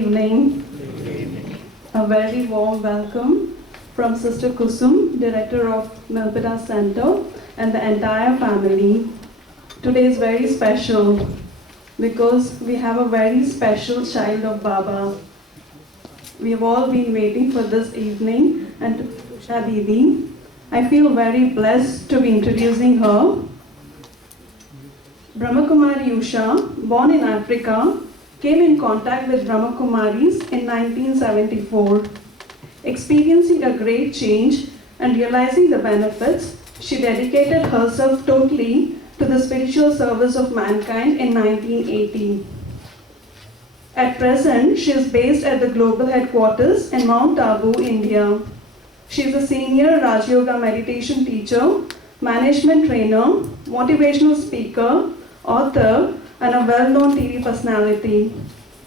Evening. A very warm welcome from Sister Kusum, Director of Milpitas Center, and the entire family. Today is very special because we have a very special child of Baba. We have all been waiting for this evening, and Usha Didi, I feel very blessed to be introducing her. Brahma Kumari Usha, born in Africa, came in contact with Brahma Kumaris in 1974. Experiencing a great change and realizing the benefits, she dedicated herself totally to the spiritual service of mankind in 1980. At present, she is based at the global headquarters in Mount Abu, India. She is a senior Raj Yoga meditation teacher, management trainer, motivational speaker, author, and a well-known TV personality.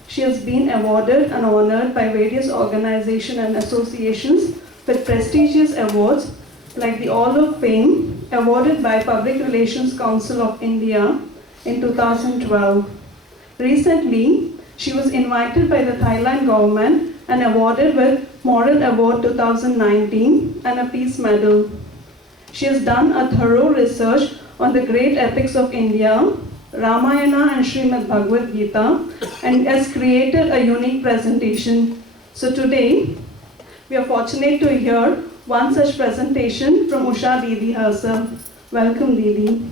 She has been awarded and honored by various organizations and associations with prestigious awards like the Hall of Fame, awarded by Public Relations Council of India in 2012. Recently, she was invited by the Thailand government and awarded with Moral Award 2019 and a Peace Medal. She has done a thorough research on the great epics of India, Ramayana and Shrimad Bhagwad Geeta, and has created a unique presentation. So today, we are fortunate to hear one such presentation from Usha Didi herself. Welcome, Didi.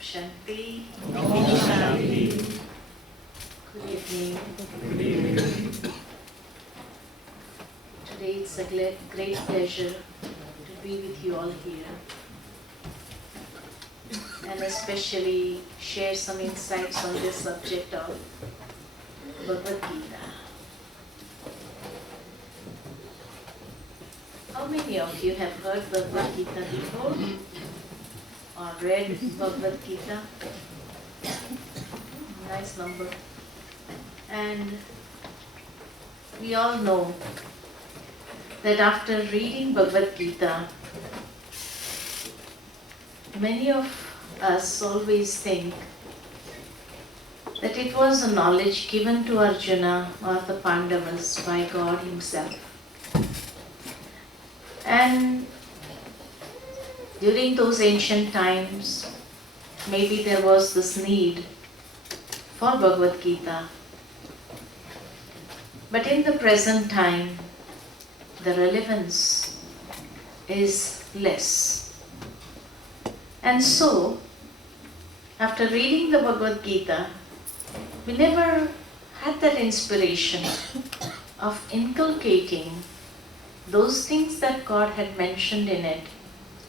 Shanti. Shanti. Good evening. Good evening. Today it's a great pleasure to be with you all here and especially share some insights on this subject of Bhagavad Geeta. How many of you have heard Bhagavad Geeta before? Or read Bhagavad Geeta? Nice number. And we all know that after reading Bhagavad Geeta, many of us always think that it was a knowledge given to Arjuna or the Pandavas by God himself. And during those ancient times, maybe there was this need for Bhagavad Gita. But in the present time, the relevance is less. And so, after reading the Bhagavad Gita, we never had that inspiration of inculcating those things that God had mentioned in it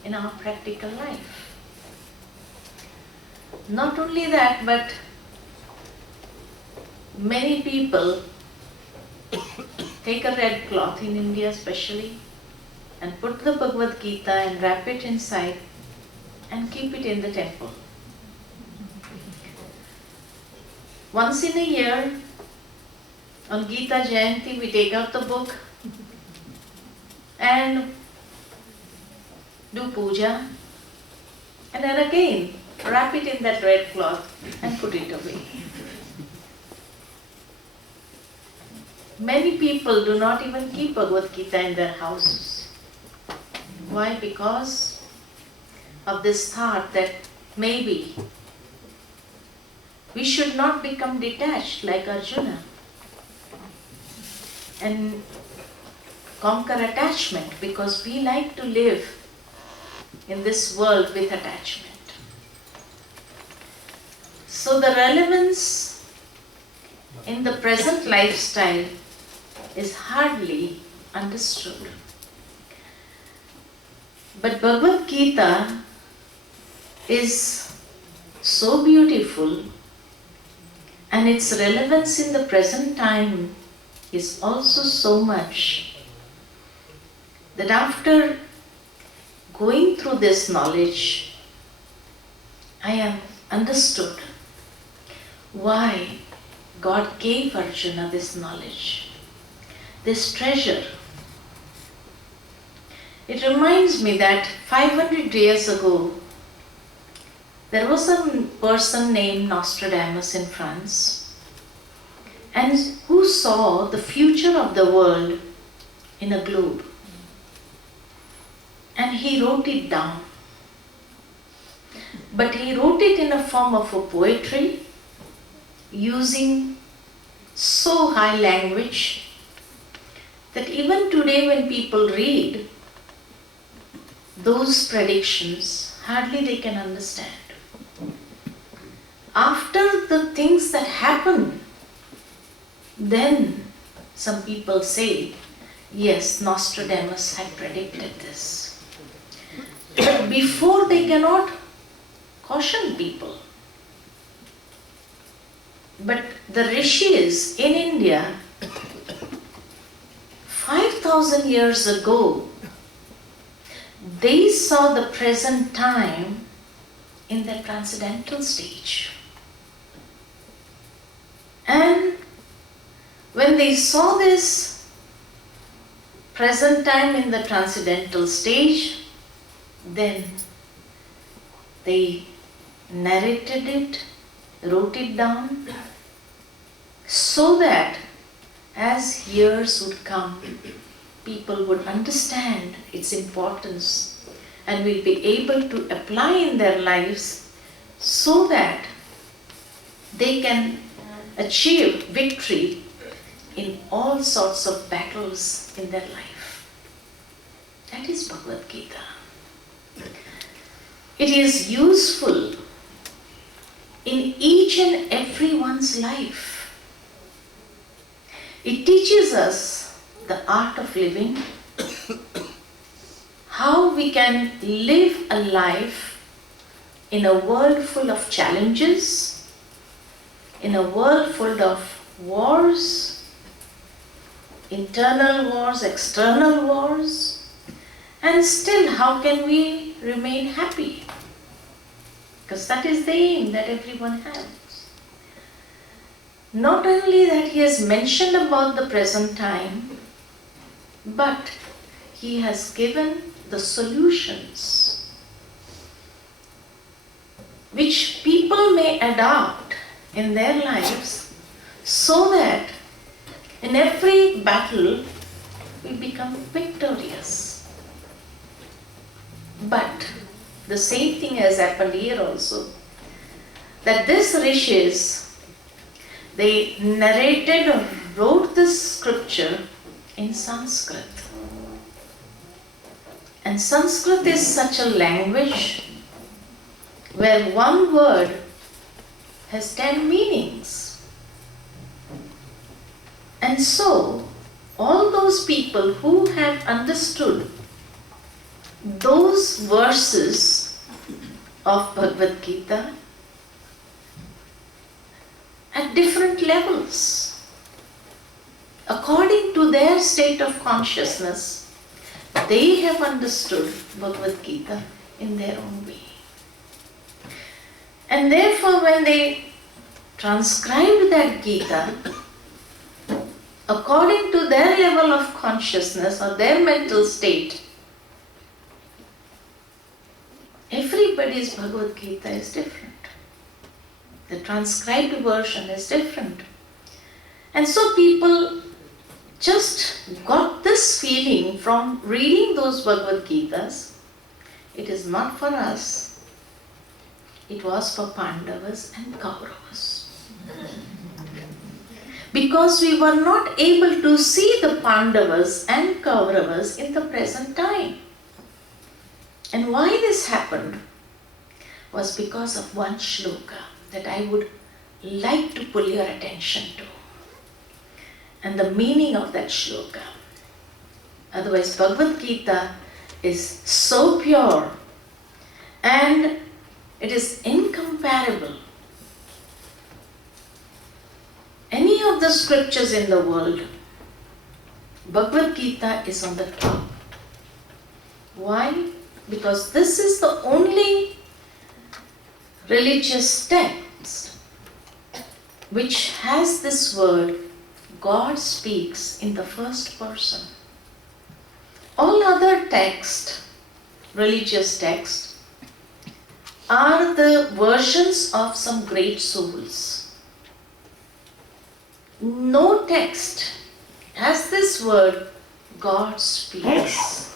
in our practical life. Not only that, but many people take a red cloth, in India especially, and put the Bhagavad Gita and wrap it inside and keep it in the temple. Once in a year, on Gita Jayanti, we take out the book and do puja, and then again wrap it in that red cloth and put it away. Many people do not even keep Bhagavad Gita in their houses. Why? Because of this thought that maybe we should not become detached like Arjuna and conquer attachment, because we like to live in this world with attachment. So the relevance in the present lifestyle is hardly understood. But Bhagavad Gita is so beautiful, and its relevance in the present time is also so much that after going through this knowledge, I have understood why God gave Arjuna this knowledge, this treasure. It reminds me that 500 years ago, there was a person named Nostradamus in France, and who saw the future of the world in a globe. And he wrote it down. But he wrote it in a form of a poetry, using so high language that even today when people read those predictions, hardly they can understand. After the things that happened, then some people say, yes, Nostradamus had predicted this. But before, they cannot caution people. But the rishis in India, 5,000 years ago, they saw the present time in the transcendental stage. And when they saw this present time in the transcendental stage, then they narrated it, wrote it down, so that as years would come, people would understand its importance and will be able to apply in their lives, so that they can achieve victory in all sorts of battles in their life. That is Bhagavad Gita. It is useful in each and everyone's life. It teaches us the art of living, how we can live a life in a world full of challenges, in a world full of wars, internal wars, external wars, and still how can we remain happy? Because that is the aim that everyone has. Not only that he has mentioned about the present time, but he has given the solutions which people may adopt in their lives, so that in every battle we become victorious. But the same thing has happened here also, that these rishis, they narrated or wrote this scripture in Sanskrit. And Sanskrit is such a language where one word has 10 meanings. And so, all those people who have understood those verses of Bhagavad Gita at different levels, according to their state of consciousness, they have understood Bhagavad Gita in their own way. And therefore, when they transcribed that Gita, according to their level of consciousness or their mental state, everybody's Bhagavad Gita is different. The transcribed version is different. And so people just got this feeling from reading those Bhagavad Gitas. It is not for us. It was for Pandavas and Kauravas. Because we were not able to see the Pandavas and Kauravas in the present time. And why this happened was because of one shloka that I would like to pull your attention to. And the meaning of that shloka. Otherwise, Bhagavad Gita is so pure and it is incomparable. Any of the scriptures in the world, Bhagavad Gita is on the top. Why? Because this is the only religious text which has this word, God speaks in the first person. All other texts, religious texts, are the versions of some great souls. No text has this word, God speaks.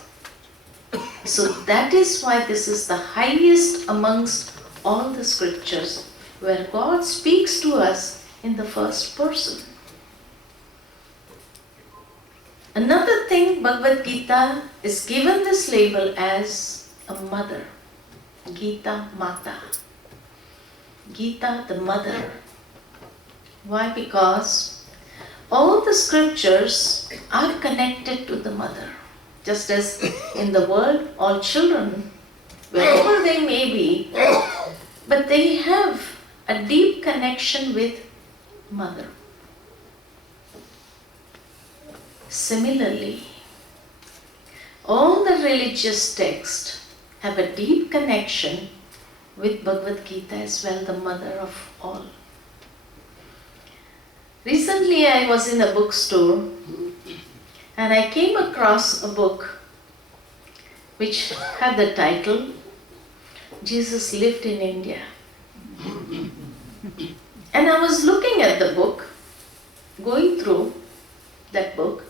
So that is why this is the highest amongst all the scriptures, where God speaks to us in the first person. Another thing, Bhagavad Gita is given this label as a mother. Gita Mata. Gita, the mother. Why? Because all the scriptures are connected to the mother. Just as in the world, all children, wherever they may be, but they have a deep connection with mother. Similarly, all the religious texts have a deep connection with Bhagavad Gita as well, the mother of all. Recently I was in a bookstore and I came across a book which had the title, Jesus Lived in India. And I was looking at the book, going through that book,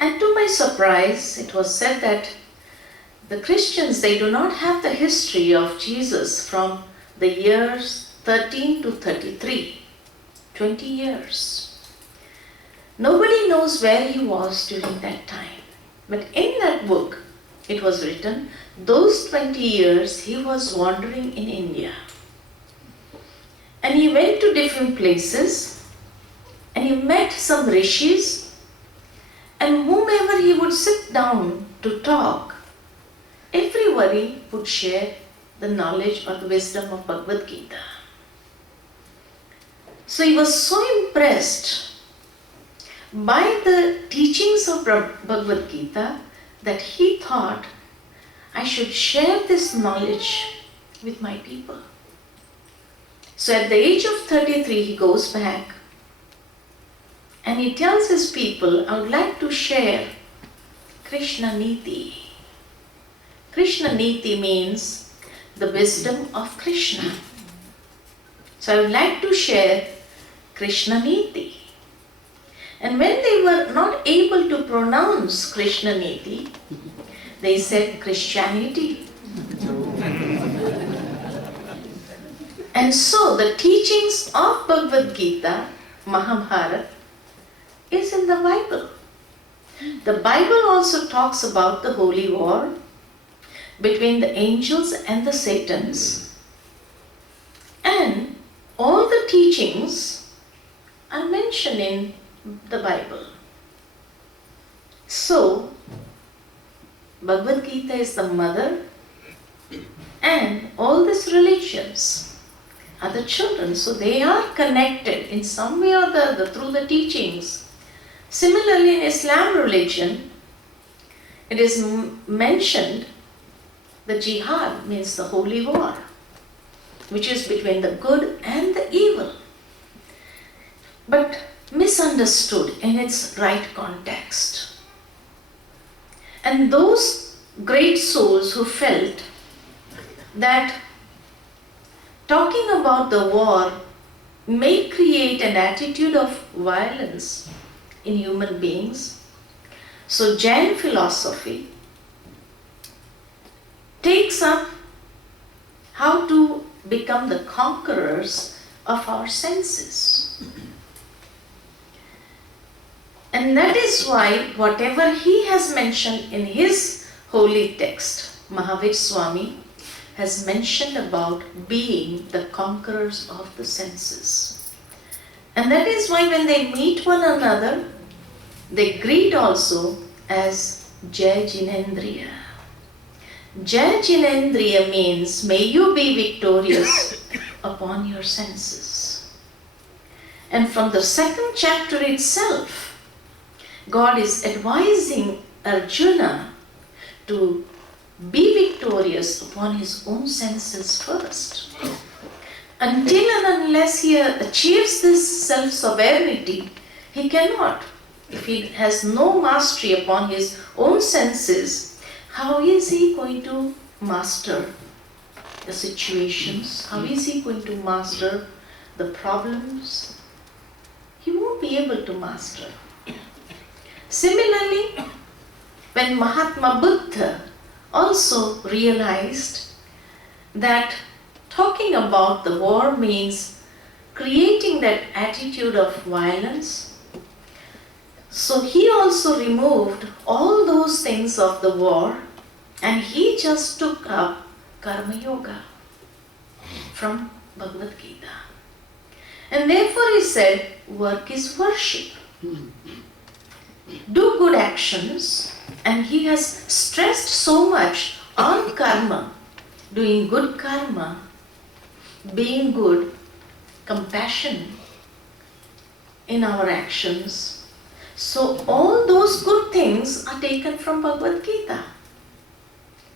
and to my surprise, it was said that the Christians, they do not have the history of Jesus from the years 13 to 33, 20 years. Nobody knows where he was during that time. But in that book, it was written, those 20 years he was wandering in India. And he went to different places and he met some rishis, and whomever he would sit down to talk, everybody would share the knowledge or the wisdom of Bhagavad Gita. So he was so impressed by the teachings of Bhagavad Gita that he thought, I should share this knowledge with my people. So at the age of 33, he goes back and he tells his people, I would like to share Krishna Niti. Krishna Niti means the wisdom of Krishna. So I would like to share Krishna Niti. And when they were not able to pronounce Krishna Niti, they said Christianity. And so the teachings of Bhagavad Gita, Mahabharata, is in the Bible. The Bible also talks about the holy war between the angels and the Satans. And all the teachings are mentioned in the Bible. So, Bhagavad Gita is the mother, and all these religions are the children. So they are connected in some way or the other through the teachings. Similarly, in Islam religion, it is mentioned the jihad means the holy war, which is between the good and the evil, but misunderstood in its right context. And those great souls who felt that talking about the war may create an attitude of violence, in human beings. So Jain philosophy takes up how to become the conquerors of our senses. And that is why whatever he has mentioned in his holy text, Mahavir Swami has mentioned about being the conquerors of the senses. And that is why when they meet one another, they greet also as Jai Jinendriya. Jai Jinendriya means may you be victorious upon your senses. And from the second chapter itself, God is advising Arjuna to be victorious upon his own senses first. Until and unless he achieves this self-sovereignty, he cannot. If he has no mastery upon his own senses, how is he going to master the situations? How is he going to master the problems? He won't be able to master. Similarly, when Mahatma Buddha also realized that talking about the war means creating that attitude of violence, so he also removed all those things of the war and he just took up Karma Yoga from Bhagavad Gita. And therefore he said, work is worship. Do good actions, and he has stressed so much on karma, doing good karma, being good, compassion in our actions. So all those good things are taken from Bhagavad Gita.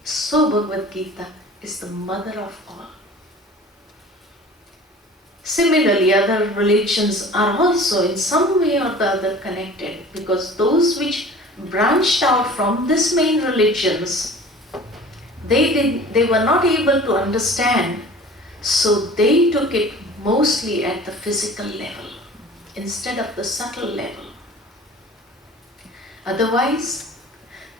So Bhagavad Gita is the mother of all. Similarly, other religions are also in some way or the other connected, because those which branched out from this main religions, they were not able to understand, so they took it mostly at the physical level instead of the subtle level. Otherwise,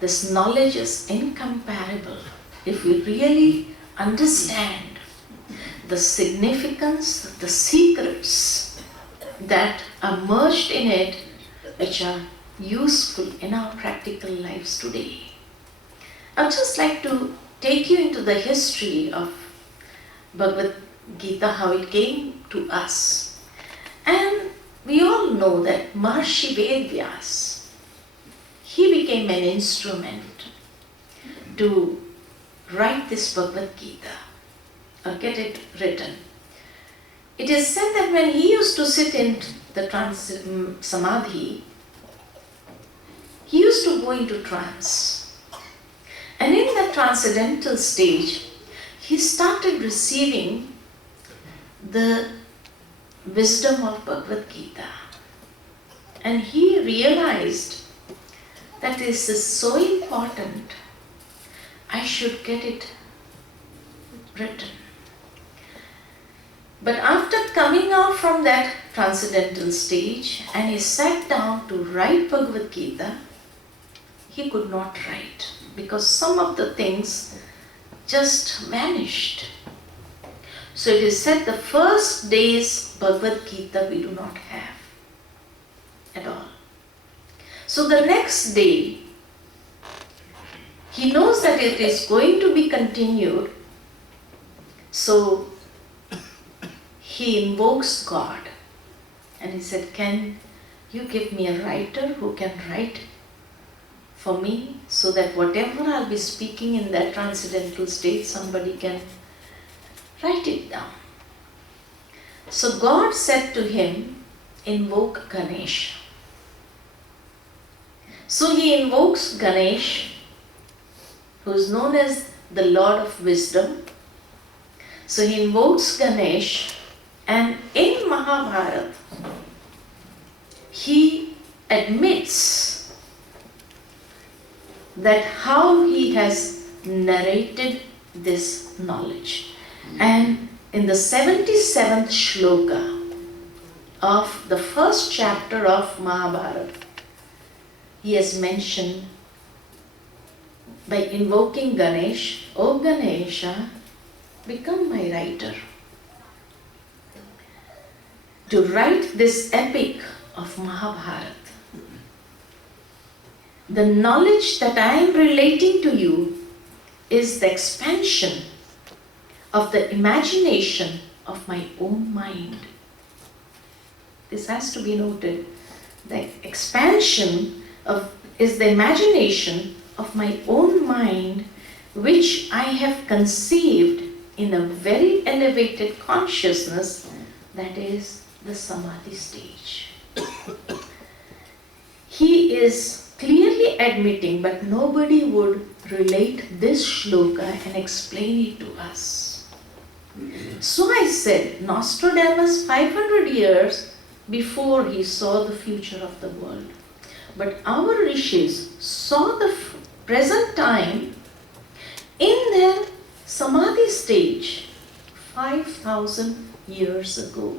this knowledge is incomparable if we really understand the significance, the secrets that are merged in it, which are useful in our practical lives today. I would just like to take you into the history of Bhagavad Gita, how it came to us. And we all know that Maharishi Vedyas, he became an instrument to write this Bhagavad Gita or get it written. It is said that when he used to sit in the samadhi, he used to go into trance. And in the transcendental stage, he started receiving the wisdom of Bhagavad Gita. And he realized that this is so important, I should get it written. But after coming out from that transcendental stage and he sat down to write Bhagavad Gita, he could not write because some of the things just vanished. So it is said the first day's Bhagavad Gita we do not have at all. So the next day, he knows that it is going to be continued, so he invokes God and he said, can you give me a writer who can write for me so that whatever I'll be speaking in that transcendental state, somebody can write it down. So God said to him, invoke Ganesh. So he invokes Ganesh, who is known as the Lord of Wisdom. So he invokes Ganesh, and in Mahabharata, he admits that how he has narrated this knowledge. And in the 77th shloka of the first chapter of Mahabharata, he has mentioned by invoking Ganesh, "O Ganesha, become my writer." To write this epic of Mahabharata, the knowledge that I am relating to you is the expansion of the imagination of my own mind. This has to be noted. The expansion is the imagination of my own mind, which I have conceived in a very elevated consciousness, that is the Samadhi stage. He is clearly admitting, but nobody would relate this shloka and explain it to us. So I said, Nostradamus 500 years before he saw the future of the world. But our rishis saw the present time in their Samadhi stage 5,000 years ago.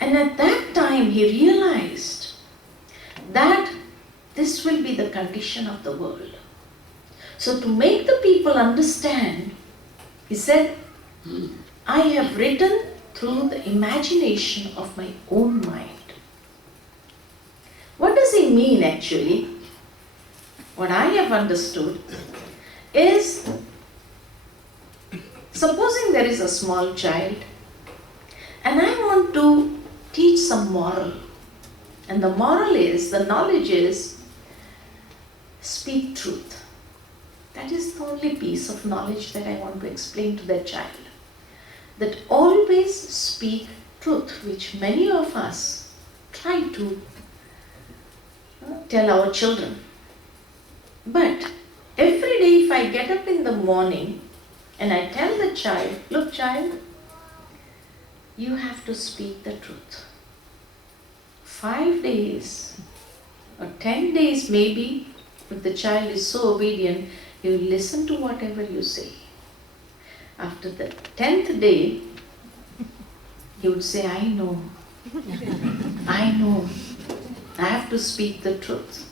And at that time he realized that this will be the condition of the world. So to make the people understand, he said, I have written through the imagination of my own mind. What does he mean actually? What I have understood is, supposing there is a small child and I want to teach some moral. And the moral is, the knowledge is, speak truth. That is the only piece of knowledge that I want to explain to that child. That always speak truth, which many of us try to tell our children. But every day if I get up in the morning and I tell the child, look child, you have to speak the truth. 5 days or 10 days maybe, if the child is so obedient, he will listen to whatever you say. After the 10th day, he would say, I know, I have to speak the truth.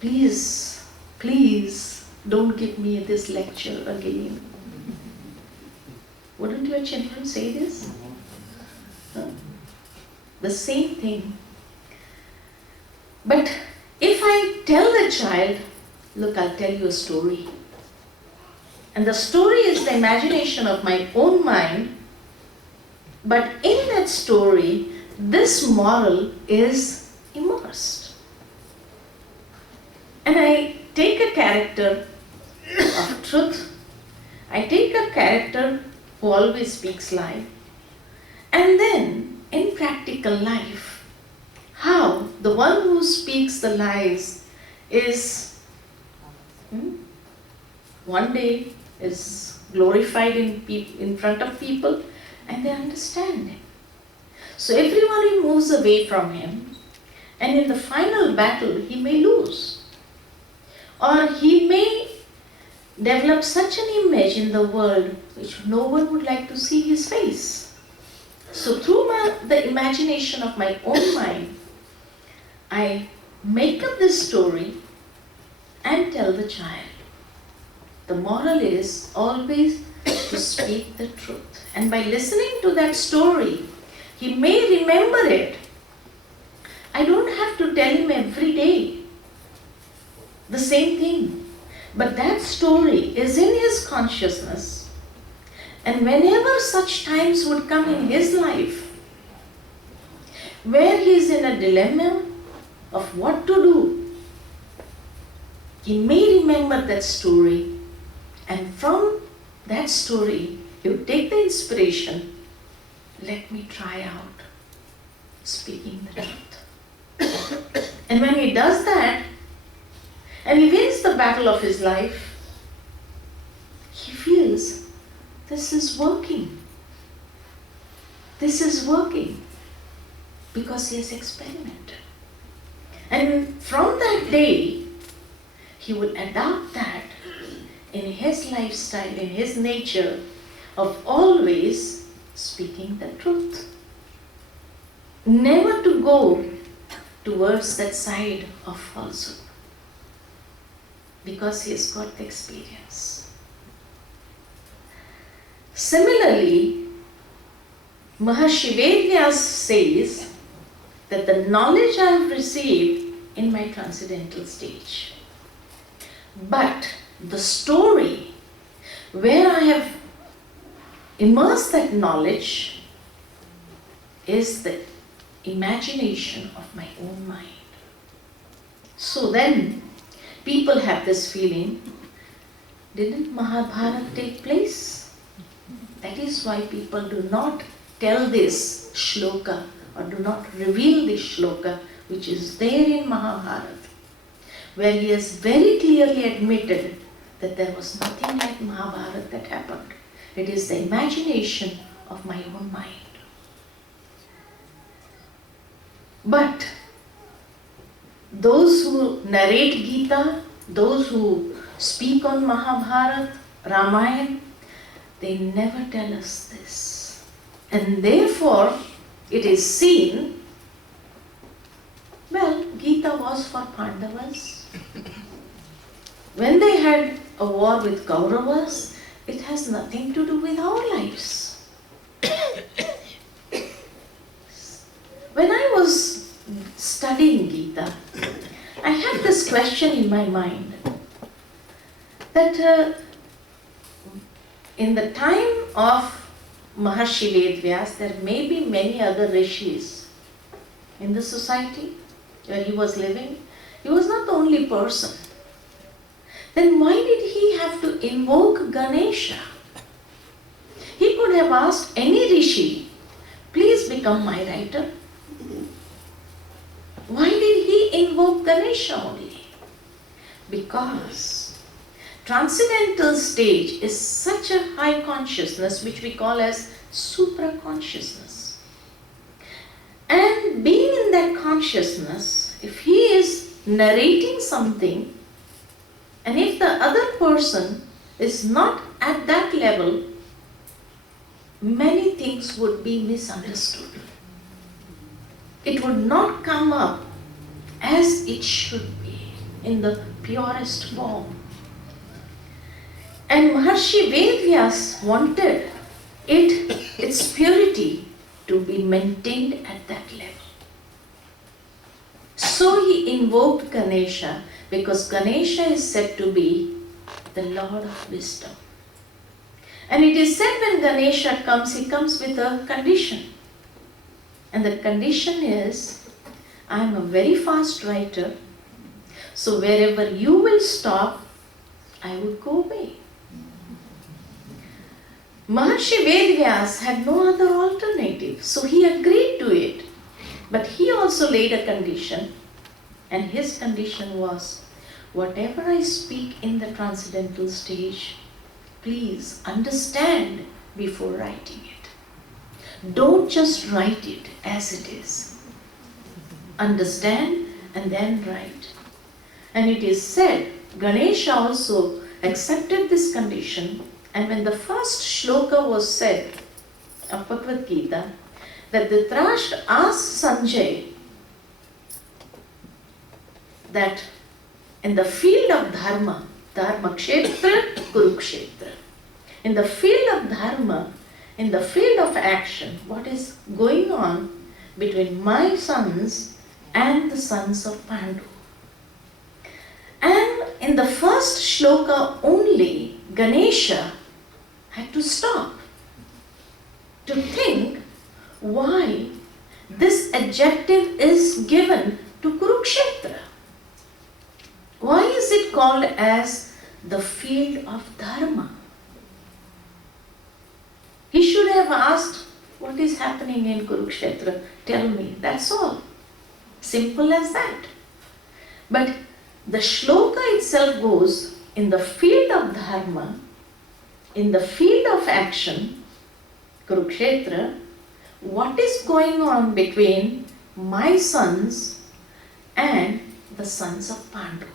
Please, don't give me this lecture again. Wouldn't your children say this? Huh? The same thing. But if I tell the child, look, I'll tell you a story. And the story is the imagination of my own mind, but in that story, this moral is immersed. And I take a character of truth, I take a character who always speaks lie, and then in practical life, how the one who speaks the lies is one day is glorified in front of people and they understand him. So everyone who moves away from him, and in the final battle he may lose. Or he may develop such an image in the world which no one would like to see his face. So through the imagination of my own mind, I make up this story and tell the child. The moral is always to speak the truth. And by listening to that story, he may remember it. I don't have to tell him every day the same thing. But that story is in his consciousness. And whenever such times would come in his life, where he is in a dilemma of what to do, he may remember that story, and from that story he would take the inspiration, let me try out speaking the truth. And when he does that, and he wins the battle of his life, he feels this is working. This is working because he has experimented. And from that day, he will adopt that in his lifestyle, in his nature of always speaking the truth. Never to go towards that side of falsehood because he has got the experience. Similarly, Maharshi Vedyas says that the knowledge I have received in my transcendental stage, but the story where I have immersed that knowledge is the imagination of my own mind. So then people have this feeling, didn't Mahabharata take place? That is why people do not tell this shloka or do not reveal this shloka which is there in Mahabharata, where he has very clearly admitted that there was nothing like Mahabharata that happened. It is the imagination of my own mind. But those who narrate Gita, those who speak on Mahabharata, Ramayana, they never tell us this. And therefore, it is seen, well, Gita was for Pandavas. When they had a war with Kauravas, it has nothing to do with our lives. When I was studying Gita, I had this question in my mind that in the time of Maharshi Vedyas, there may be many other rishis in the society where he was living. He was not the only person. Then why did he have to invoke Ganesha? He could have asked any rishi, please become my writer. Why did he invoke Ganesha only? Because transcendental stage is such a high consciousness which we call as supra-consciousness. And being in that consciousness, if he is narrating something, and if the other person is not at that level, many things would be misunderstood. It would not come up as it should be, in the purest form. And Maharshi Vedyas wanted its purity to be maintained at that level. So he invoked Ganesha, because Ganesha is said to be the Lord of wisdom. And it is said when Ganesha comes, he comes with a condition. And the condition is, I am a very fast writer, so wherever you will stop, I would go away. Maharshi Vedyas had no other alternative, so he agreed to it. But he also laid a condition, and his condition was, whatever I speak in the transcendental stage, please understand before writing it. Don't just write it as it is. Understand and then write. And it is said, Ganesha also accepted this condition, and when the first shloka was said of Bhagavad Gita, that Dhritarashtra asked Sanjay that in the field of dharma, dharma kshetra, kurukshetra, in the field of dharma, in the field of action, what is going on between my sons and the sons of Pandu. And in the first shloka only, Ganesha had to stop to think why this adjective is given to Kurukshetra. Why is it called as the field of dharma? He should have asked, what is happening in Kurukshetra? Tell me. That's all. Simple as that. But the shloka itself goes, in the field of dharma, in the field of action, Kurukshetra, what is going on between my sons and the sons of Pandu?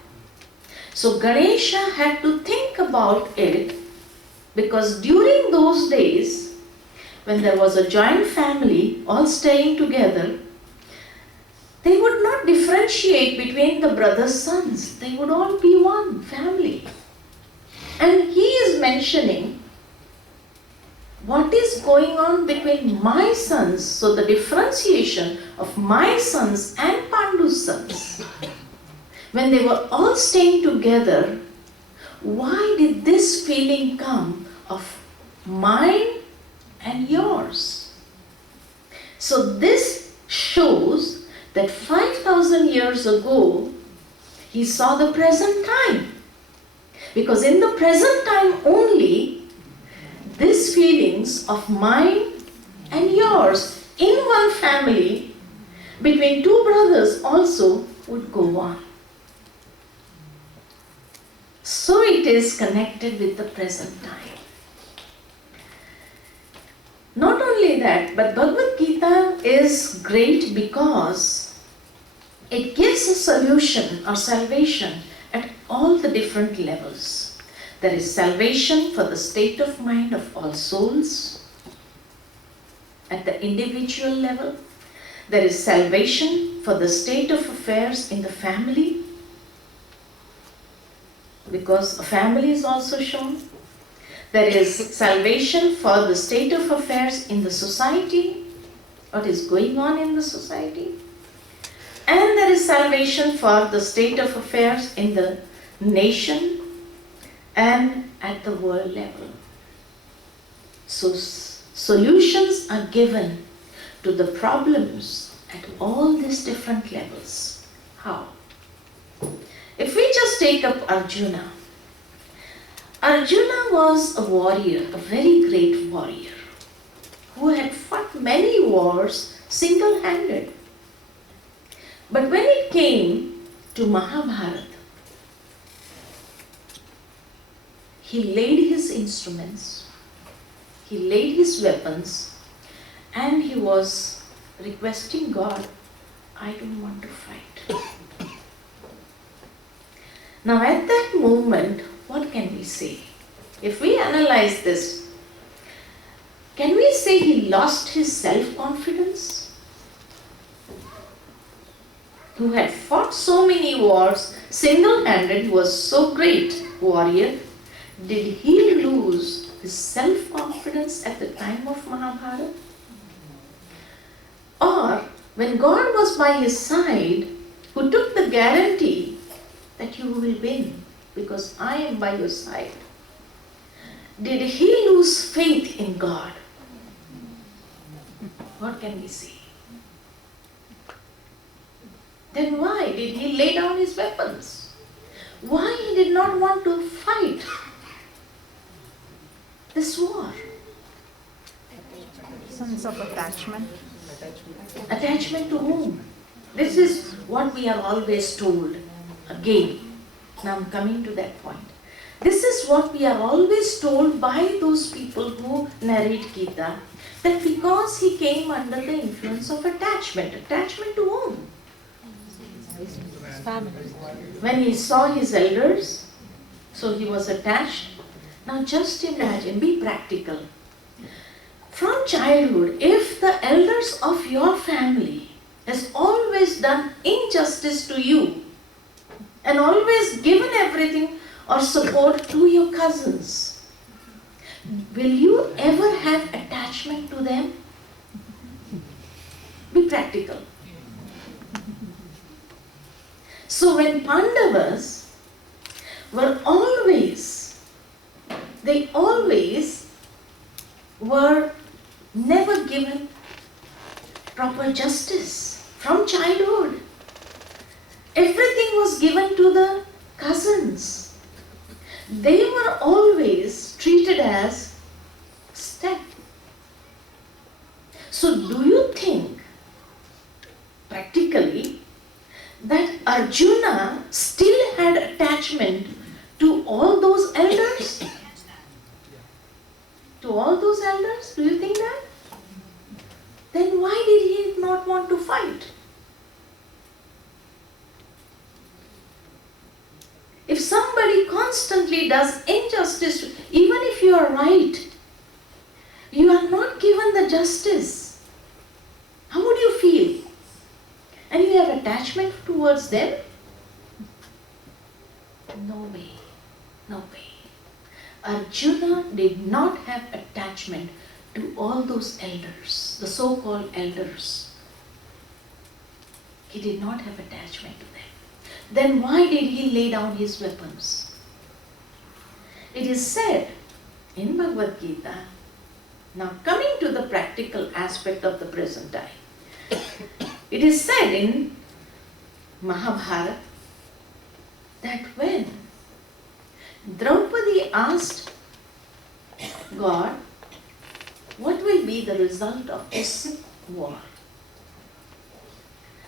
So Ganesha had to think about it, because during those days, when there was a joint family all staying together, they would not differentiate between the brothers' sons. They would all be one family. And he is mentioning what is going on between my sons. So the differentiation of my sons and Pandu's sons. When they were all staying together, why did this feeling come of mine and yours? So this shows that 5,000 years ago, he saw the present time. Because in the present time only, these feelings of mine and yours in one family, between two brothers also, would go on. So it is connected with the present time. Not only that, but Bhagavad Gita is great because it gives a solution or salvation at all the different levels. There is salvation for the state of mind of all souls at the individual level. There is salvation for the state of affairs in the family, because a family is also shown. There is salvation for the state of affairs in the society, what is going on in the society. And there is salvation for the state of affairs in the nation and at the world level. So solutions are given to the problems at all these different levels. How? If we just take up Arjuna. Arjuna was a warrior, a very great warrior, who had fought many wars single-handed. But when it came to Mahabharata, he laid his instruments, he laid his weapons, and he was requesting God, I don't want to fight. Now at that moment, what can we say? If we analyze this, can we say he lost his self-confidence? Who had fought so many wars single-handed, was so great warrior, did he lose his self-confidence at the time of Mahabharata? Or when God was by his side, who took the guarantee that you will win because I am by your side, did he lose faith in God? What can we say? Then why did he lay down his weapons? Why he did not want to fight this war? Sense of attachment. Attachment to whom? This is what we are always told. Again, now I'm coming to that point. This is what we are always told by those people who narrate Gita, that because he came under the influence of attachment. Attachment to whom? Family. When he saw his elders, so he was attached. Now just imagine, be practical. From childhood, if the elders of your family has always done injustice to you and always given everything or support to your cousins, will you ever have attachment to them? Be practical. So when Pandavas were they always were never given proper justice from childhood. Everything was given to the cousins. They were always treated as step. So do you think, practically, that Arjuna still had attachment to all those elders? To all those elders? Do you think that? Then why did he not want to fight? If somebody constantly does injustice, even if you are right, you are not given the justice, how would you feel? And you have attachment towards them? No way. No way. Arjuna did not have attachment to all those elders, the so-called elders. He did not have attachment to them. Then why did he lay down his weapons? It is said in Bhagwad Geeta, now coming to the practical aspect of the present time, it is said in Mahabharata that when Draupadi asked God, what will be the result of this war?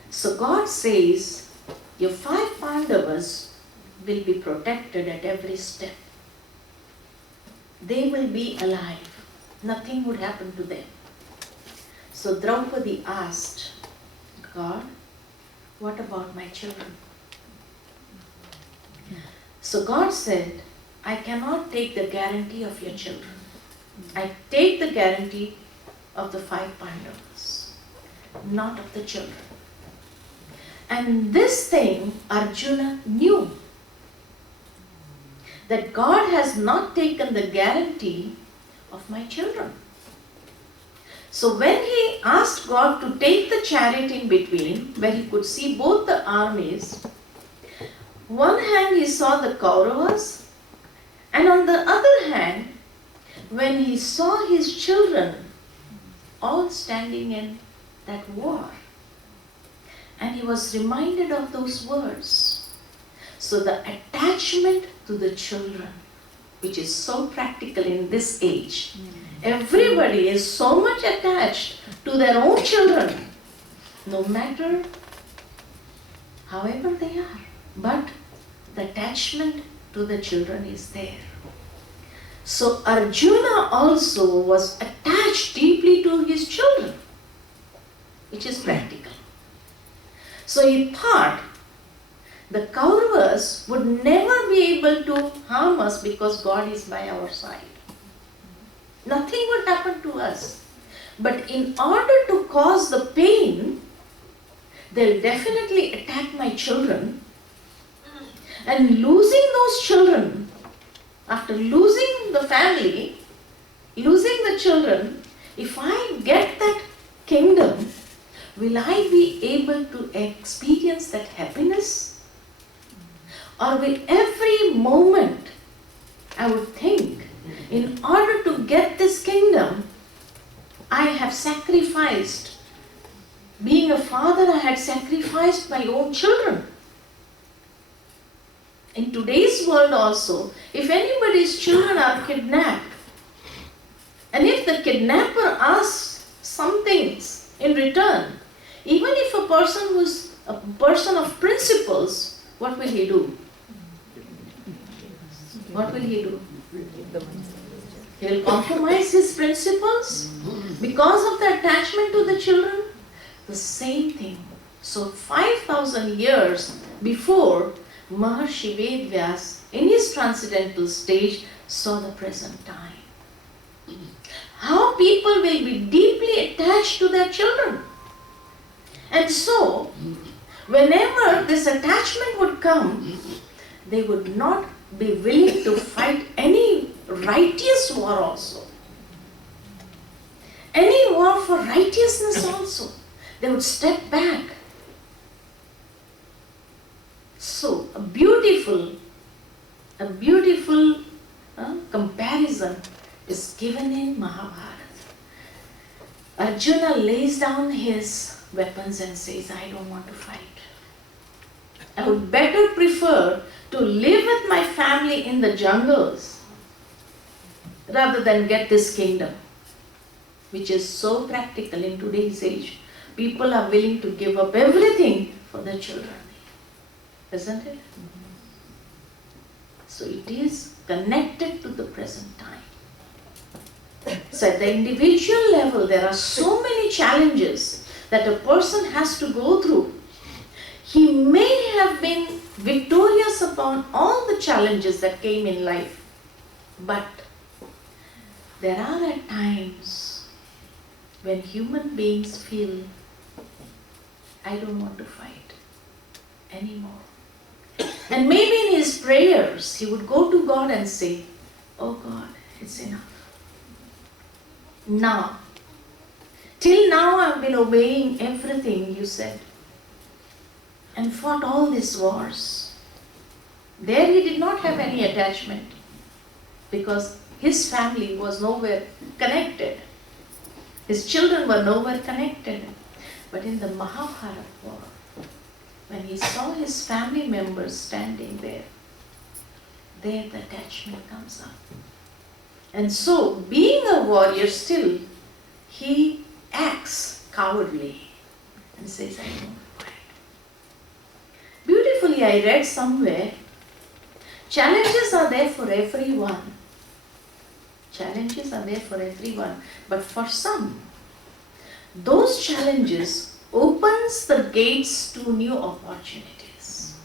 So God says, your 5 Pandavas will be protected at every step. They will be alive. Nothing would happen to them. So Draupadi asked, God, what about my children? So God said, I cannot take the guarantee of your children. I take the guarantee of the 5 Pandavas, not of the children. And this thing Arjuna knew, that God has not taken the guarantee of my children. So when he asked God to take the chariot in between, where he could see both the armies, one hand he saw the Kauravas, and on the other hand, when he saw his children all standing in that war, and he was reminded of those words. So the attachment to the children, which is so practical in this age, everybody is so much attached to their own children, no matter however they are. But the attachment to the children is there. So Arjuna also was attached deeply to his children, which is practical. So he thought the Kauravas would never be able to harm us because God is by our side. Nothing would happen to us. But in order to cause the pain, they'll definitely attack my children. And losing those children, after losing the family, losing the children, if I get that kingdom, will I be able to experience that happiness? Or will every moment I would think, in order to get this kingdom, I have sacrificed. Being a father, I had sacrificed my own children. In today's world also, if anybody's children are kidnapped, and if the kidnapper asks some things in return, even if a person who's a person of principles, what will he do? What will he do? He'll compromise his principles because of the attachment to the children. The same thing. So 5,000 years before, Maharshi Vedvyas in his transcendental stage saw the present time. How people will be deeply attached to their children. And so, whenever this attachment would come, they would not be willing to fight any righteous war also. Any war for righteousness also. They would step back. So, a beautiful comparison is given in Mahabharata. Arjuna lays down his weapons and says, I don't want to fight. I would better prefer to live with my family in the jungles rather than get this kingdom, which is so practical in today's age. People are willing to give up everything for their children. Isn't it? So it is connected to the present time. So at the individual level, there are so many challenges that a person has to go through. He may have been victorious upon all the challenges that came in life, but there are at times when human beings feel, I don't want to fight. anymore. And maybe in his prayers, he would go to God and say, "Oh God, it's enough. Now, till now I've been obeying everything you said and fought all these wars." There he did not have any attachment because his family was nowhere connected. His children were nowhere connected. But in the Mahabharata war, when he saw his family members standing there the attachment comes up. And so, being a warrior still, he acts cowardly and says, "I won't fight." Beautifully, I read somewhere, challenges are there for everyone. Challenges are there for everyone. But for some, those challenges opens the gates to new opportunities.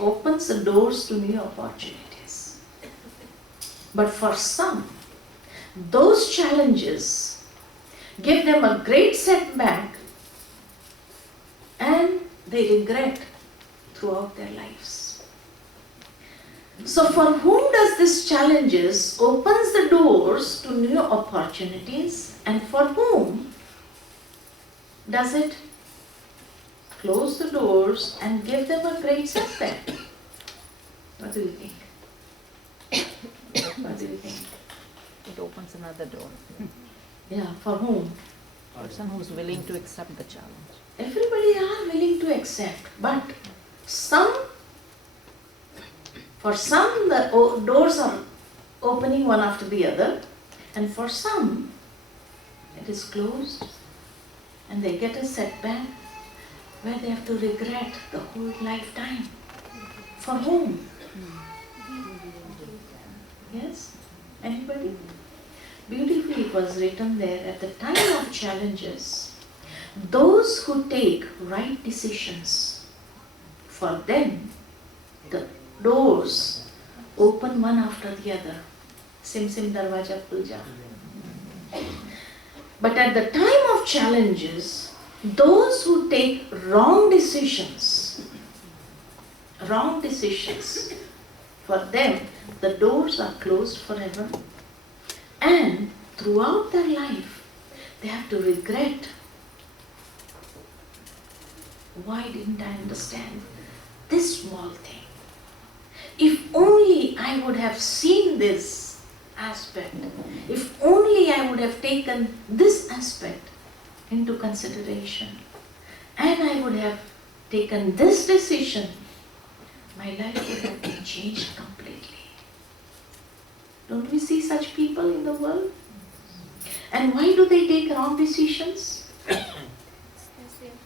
Opens the doors to new opportunities. But for some, those challenges give them a great setback and they regret throughout their lives. So for whom does this challenges opens the doors to new opportunities, and for whom does it close the doors and give them a great setback? What do you think? What do you think? It opens another door. Yeah, for whom? Person who's willing to accept the challenge. Everybody are willing to accept, but for some the doors are opening one after the other, and for some it is closed and they get a setback where they have to regret the whole lifetime. For whom? Yes? Anybody? Beautifully it was written there, at the time of challenges, those who take right decisions, for them the doors open one after the other. Sim sim darwaja khul ja. But at the time of challenges, those who take wrong decisions, for them the doors are closed forever, and throughout their life they have to regret, why didn't I understand this small thing? If only I would have seen this aspect, if only I would have taken this aspect into consideration, and I would have taken this decision, my life would have been changed completely. Don't we see such people in the world? And why do they take wrong decisions?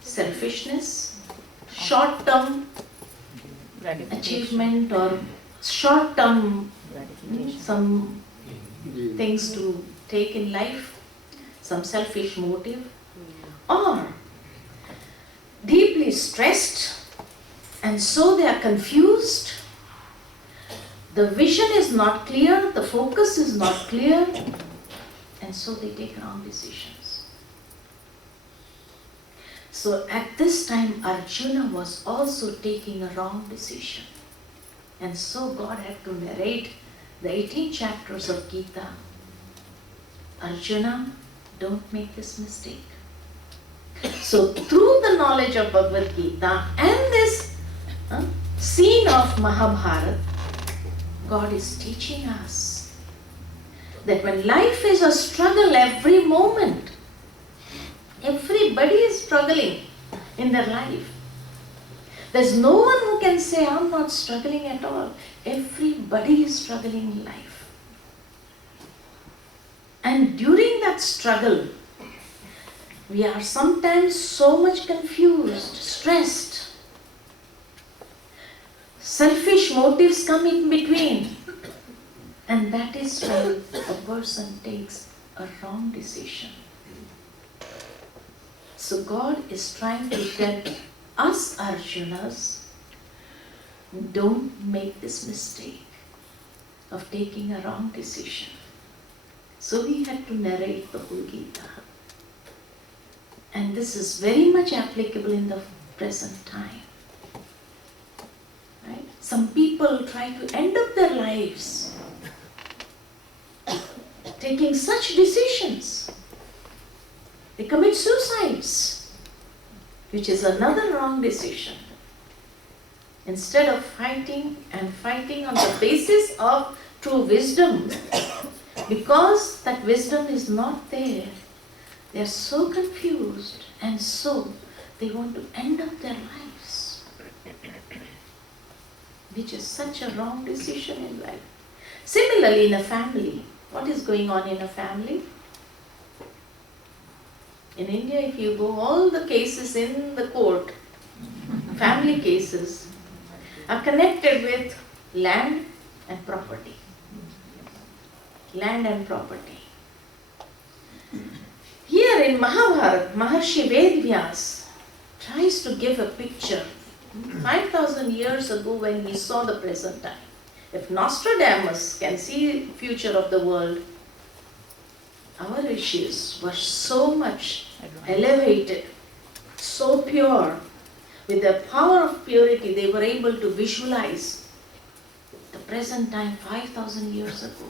Selfishness, short-term achievement, or short-term some things to take in life, some selfish motive, or deeply stressed, and so they are confused. The vision is not clear, the focus is not clear, and so they take wrong decisions. So at this time, Arjuna was also taking a wrong decision. And so God had to narrate the 18 chapters of Gita. Arjuna, don't make this mistake. So through the knowledge of Bhagavad Gita and this scene of Mahabharata, God is teaching us that when life is a struggle every moment, everybody is struggling in their life. There's no one who can say, I'm not struggling at all. Everybody is struggling in life. And during that struggle, we are sometimes so much confused, stressed. Selfish motives come in between. And that is when a person takes a wrong decision. So God is trying to tell us Arjunas, don't make this mistake of taking a wrong decision. So we had to narrate the whole Gita. And this is very much applicable in the present time. some people try to end up their lives taking such decisions. They commit suicides, which is another wrong decision. Instead of fighting on the basis of true wisdom, because that wisdom is not there, they are so confused and so they want to end up their lives, which is such a wrong decision in life. Similarly, in a family, what is going on in a family? In India, if you go, all the cases in the court, family cases, are connected with land and property. Land and property. Here in Mahabharata, Maharshi Vedvyas tries to give a picture 5,000 years ago when he saw the present time. If Nostradamus can see the future of the world, our rishis were so much elevated, so pure. With the power of purity, they were able to visualize the present time 5,000 years ago.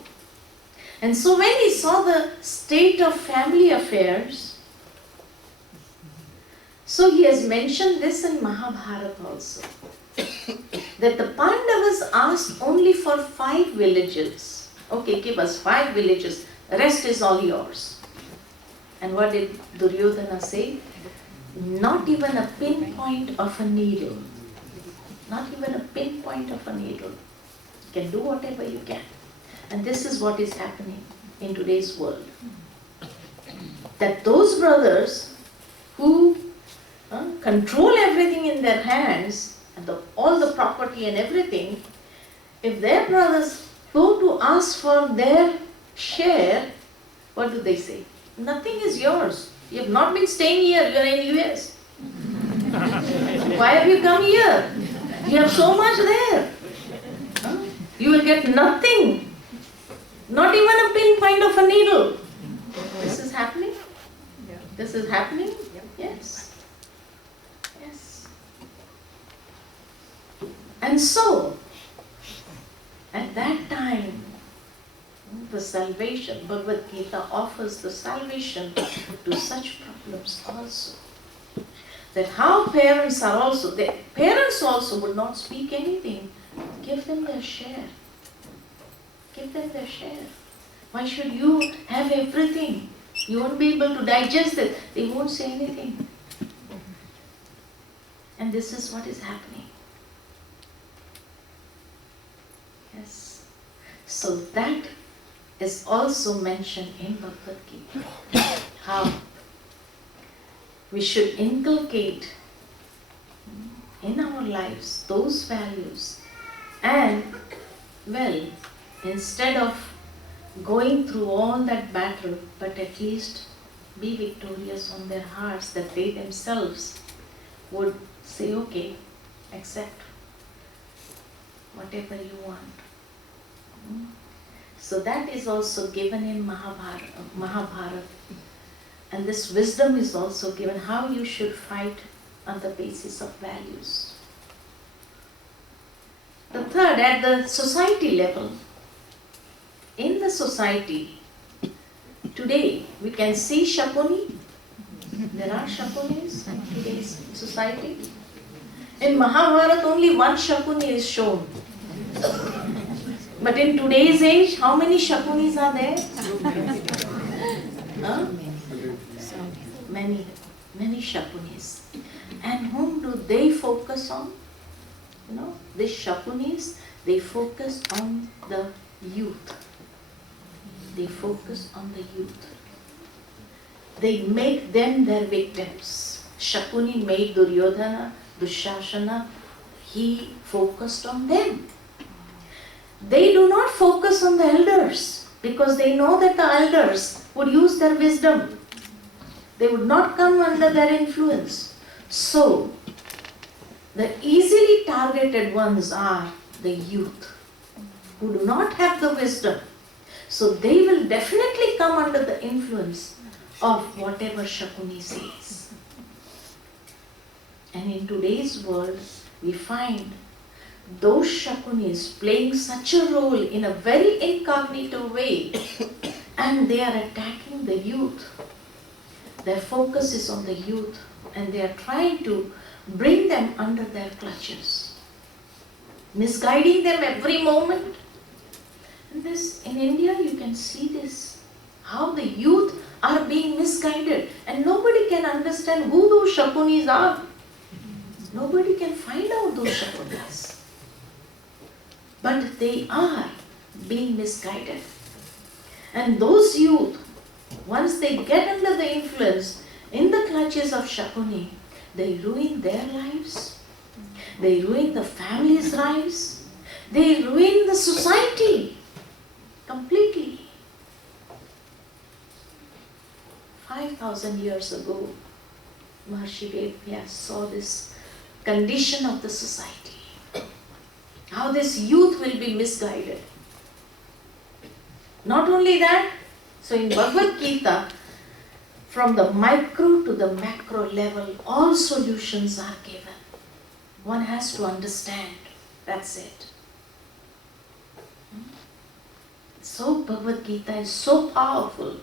And so when he saw the state of family affairs, so he has mentioned this in Mahabharata also, that the Pandavas asked only for 5 villages. Okay, give us 5 villages, the rest is all yours. And what did Duryodhana say? Not even a pinpoint of a needle. Not even a pinpoint of a needle. You can do whatever you can. And this is what is happening in today's world. That those brothers who control everything in their hands, and all the property and everything, if their brothers go to ask for their share, what do they say? Nothing is yours. You have not been staying here, you are in US. Why have you come here? You have so much there. You will get nothing. Not even a pinpoint of a needle. This is happening? This is happening? Yes. Yes. And so, at that time, the salvation, Bhagavad Gita offers the salvation to such problems also. That how parents are also, the parents also would not speak anything. Give them their share. Give them their share. Why should you have everything? You won't be able to digest it. They won't say anything. And this is what is happening. Yes. So that is also mentioned in Bhagavad Gita. How we should inculcate in our lives those values, and well, instead of going through all that battle, but at least be victorious on their hearts, that they themselves would say, okay, accept whatever you want. So that is also given in Mahabharata. And this wisdom is also given how you should fight on the basis of values. The third, at the society level. In the society, today we can see Shakuni. There are Shakunis in today's society. In Mahabharata, only one Shakuni is shown. But in today's age, how many Shakunis are there? Many, many Shakunis. And whom do they focus on? You know, these Shakunis, they focus on the youth. They focus on the youth. They make them their victims. Shakuni made Duryodhana, Dushasana. He focused on them. They do not focus on the elders because they know that the elders would use their wisdom. They would not come under their influence. So, the easily targeted ones are the youth who do not have the wisdom. So they will definitely come under the influence of whatever Shakuni says. And in today's world, we find those Shakunis playing such a role in a very incognito way, and they are attacking the youth. Their focus is on the youth, and they are trying to bring them under their clutches, misguiding them every moment. And this, in India, you can see this, how the youth are being misguided, and nobody can understand who those Shakunis are. Nobody can find out those Shakunis. But they are being misguided. And those youth, once they get under the influence, in the clutches of Shakuni, they ruin their lives, they ruin the family's lives, they ruin the society completely. 5,000 years ago, Maharishi Vedvyas saw this condition of the society, how this youth will be misguided. Not only that, so in Bhagavad Gita, from the micro to the macro level, all solutions are given. One has to understand, that's it. So Bhagavad Gita is so powerful,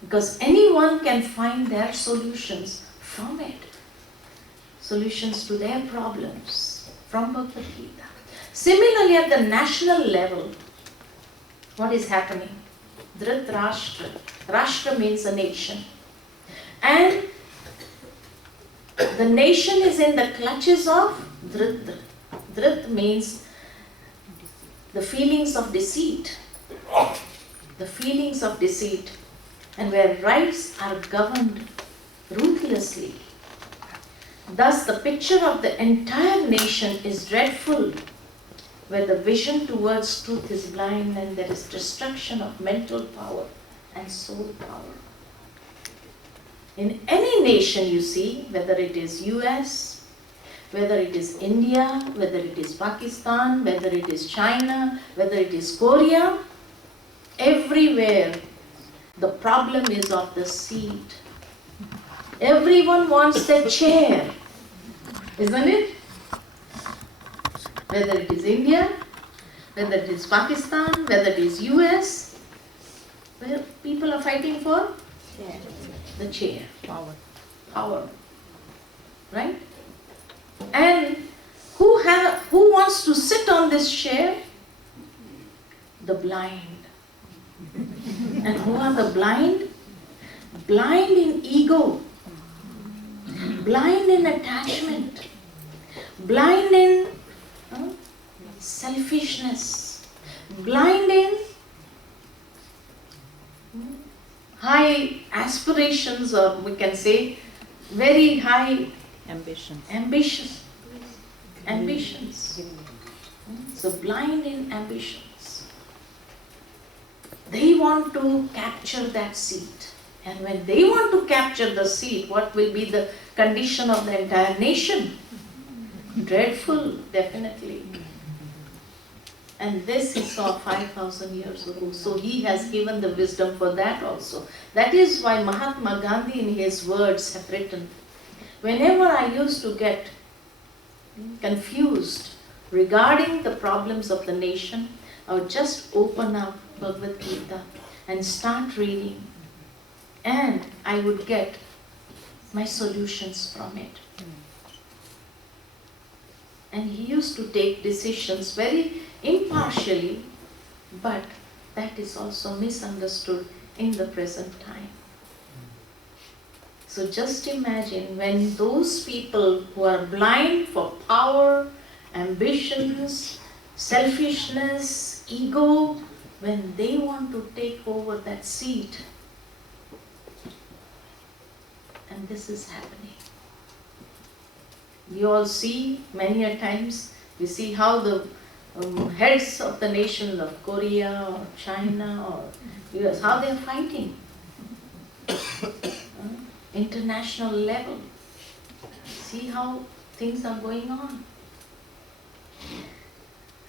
because anyone can find their solutions from it. Solutions to their problems from Bhagavad Gita. Similarly, at the national level, what is happening? Dhrit Rashtra. Rashtra means a nation. And the nation is in the clutches of Dhrit. Dhrit means the feelings of deceit. The feelings of deceit. And where rights are governed ruthlessly. Thus, the picture of the entire nation is dreadful, where the vision towards truth is blind and there is destruction of mental power and soul power. In any nation you see, whether it is US, whether it is India, whether it is Pakistan, whether it is China, whether it is Korea, everywhere the problem is of the seat. Everyone wants their chair, isn't it? Whether it is India, whether it is Pakistan, whether it is US, where people are fighting for the chair, power, right? And who wants to sit on this chair? The blind. And who are the blind? Blind in ego, blind in attachment, blind in selfishness, blind in high aspirations, or we can say very high ambitions. So blind in ambitions. They want to capture that seat. And when they want to capture the seat, what will be the condition of the entire nation? Dreadful, definitely. And this he saw 5,000 years ago. So he has given the wisdom for that also. That is why Mahatma Gandhi in his words have written, whenever I used to get confused regarding the problems of the nation, I would just open up Bhagavad Gita and start reading. And I would get my solutions from it. And he used to take decisions very impartially, but that is also misunderstood in the present time. So just imagine when those people who are blind for power, ambitions, selfishness, ego, when they want to take over that seat, and this is happening. We all see many a times, we see how the heads of the nation of Korea or China or US, how they are fighting. International level. See how things are going on.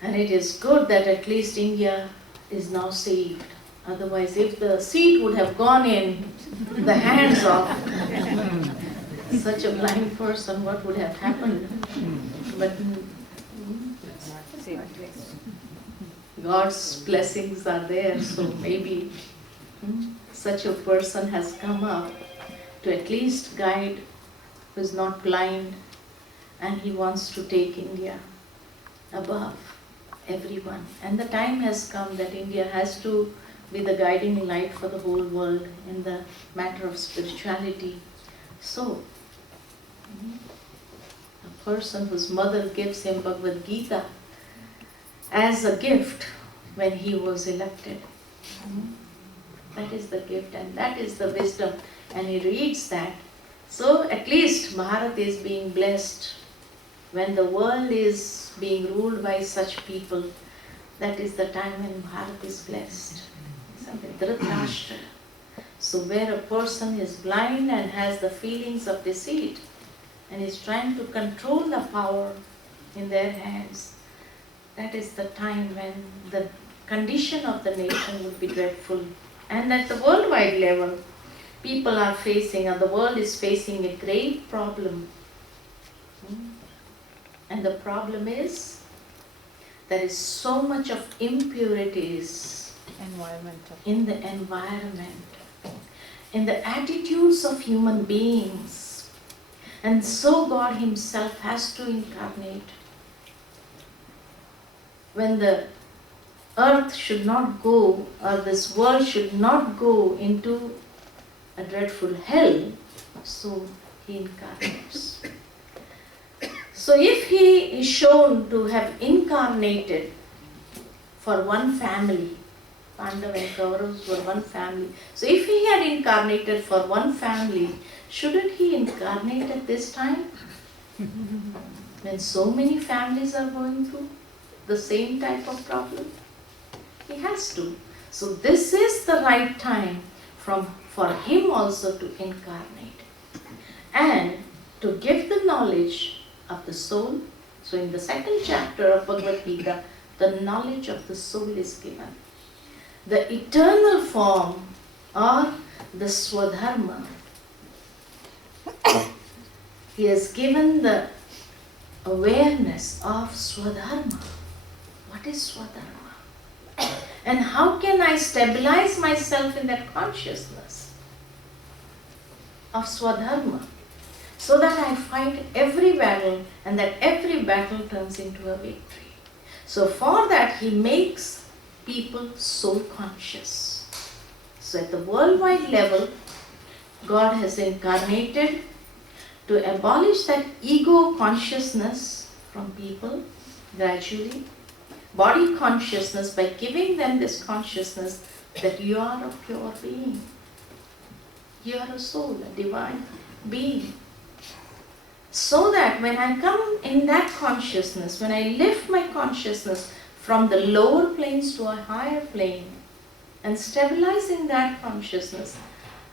And it is good that at least India is now saved. Otherwise, if the seat would have gone in the hands of such a blind person, what would have happened? But God's blessings are there, so maybe such a person has come up to at least guide who is not blind, and he wants to take India above everyone. And the time has come that India has to be the guiding light for the whole world in the matter of spirituality. So, a person whose mother gives him Bhagwad Geeta as a gift when he was elected. That is the gift and that is the wisdom, and he reads that. So at least Bharat is being blessed when the world is being ruled by such people. That is the time when Bharat is blessed. So where a person is blind and has the feelings of deceit and is trying to control the power in their hands, that is the time when the condition of the nation would be dreadful. And at the worldwide level, people are facing, or the world is facing, a great problem. And the problem is, there is so much of impurities in the environment, in the attitudes of human beings. And so God Himself has to incarnate. When the earth should not go, or this world should not go into a dreadful hell, so He incarnates. So if He is shown to have incarnated for one family, Pandava and Kauravas were one family. So if He had incarnated for one family, shouldn't He incarnate at this time? When so many families are going through the same type of problem? He has to. So this is the right time for Him also to incarnate and to give the knowledge of the soul. So in the second chapter of Bhagavad Gita, the knowledge of the soul is given. The eternal form, or the Swadharma. He has given the awareness of Swadharma. What is Swadharma? And how can I stabilize myself in that consciousness of Swadharma, so that I fight every battle and that every battle turns into a victory. So for that He makes people soul conscious. So at the worldwide level, God has incarnated to abolish that ego consciousness from people gradually. Body consciousness, by giving them this consciousness that you are a pure being. You are a soul, a divine being. So that when I come in that consciousness, when I lift my consciousness from the lower planes to a higher plane and stabilize in that consciousness,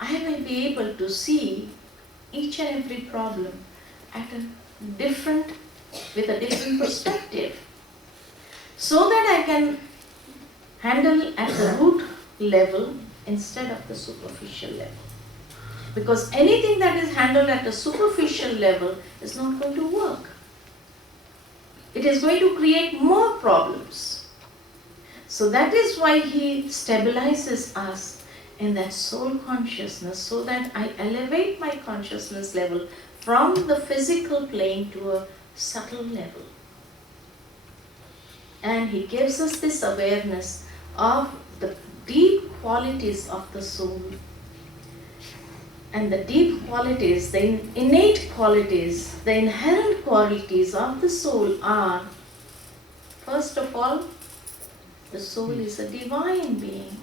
I will be able to see each and every problem with a different perspective, so that I can handle at the root level instead of the superficial level. Because anything that is handled at the superficial level is not going to work. It is going to create more problems. So that is why He stabilizes us in that soul consciousness, so that I elevate my consciousness level from the physical plane to a subtle level. And He gives us this awareness of the deep qualities of the soul. And the deep qualities, the innate qualities, the inherent qualities of the soul are, first of all, the soul is a divine being.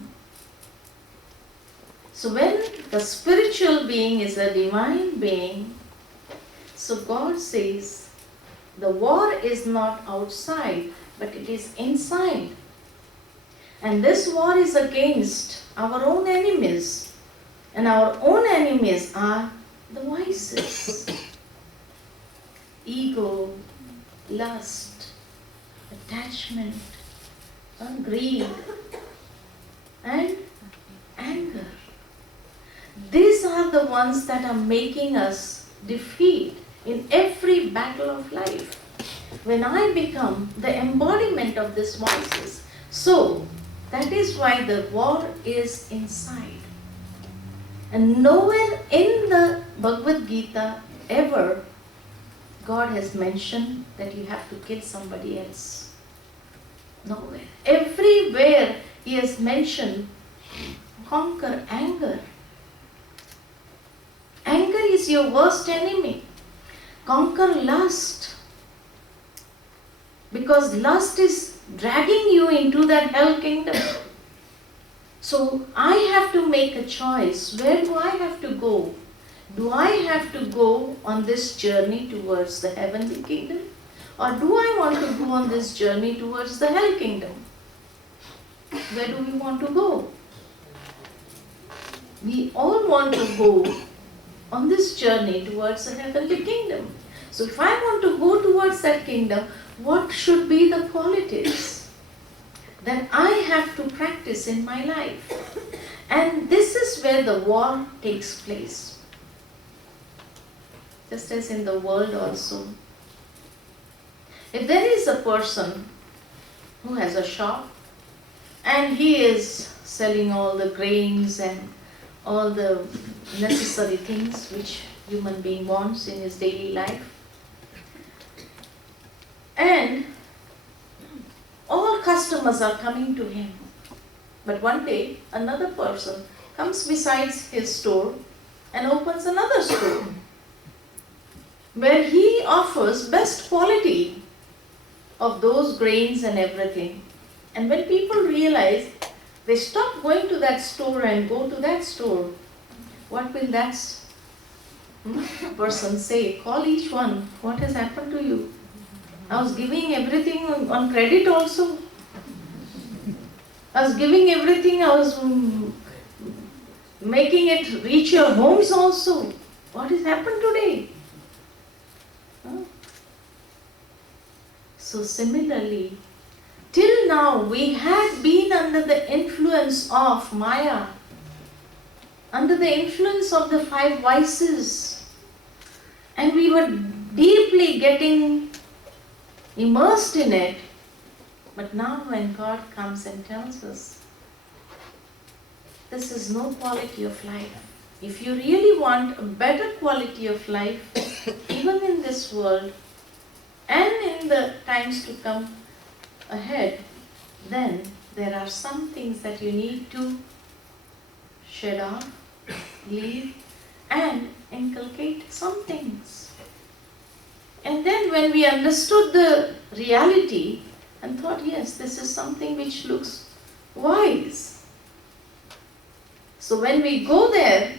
So when the spiritual being is a divine being, so God says, the war is not outside, but it is inside. And this war is against our own enemies. And our own enemies are the vices. Ego, lust, attachment, greed, and anger. These are the ones that are making us defeat in every battle of life. when I become the embodiment of these voices. So, that is why the war is inside. And nowhere in the Bhagavad Gita ever God has mentioned that you have to kill somebody else. Nowhere. Everywhere He has mentioned conquer anger. Anger is your worst enemy. Conquer lust. Because lust is dragging you into that hell kingdom. So I have to make a choice. Where do I have to go? Do I have to go on this journey towards the heavenly kingdom? Or do I want to go on this journey towards the hell kingdom? Where do we want to go? We all want to go on this journey towards the heavenly kingdom. So if I want to go towards that kingdom, what should be the qualities that I have to practice in my life? And this is where the war takes place. Just as in the world also. If there is a person who has a shop and he is selling all the grains and all the necessary things which human being wants in his daily life, and all customers are coming to him. But one day another person comes besides his store and opens another store where he offers best quality of those grains and everything. And when people realize, they stop going to that store and go to that store, what will that person say? Call each one. What has happened to you? I was giving everything on credit also. I was giving everything. I was making it reach your homes also. What has happened today? So similarly, till now we had been under the influence of Maya, under the influence of the five vices, and we were deeply getting immersed in it. But now when God comes and tells us, this is no quality of life. If you really want a better quality of life, even in this world, and in the times to come ahead, then there are some things that you need to shed off, leave, and inculcate some things. And then when we understood the reality and thought, yes, this is something which looks wise. So when we go there,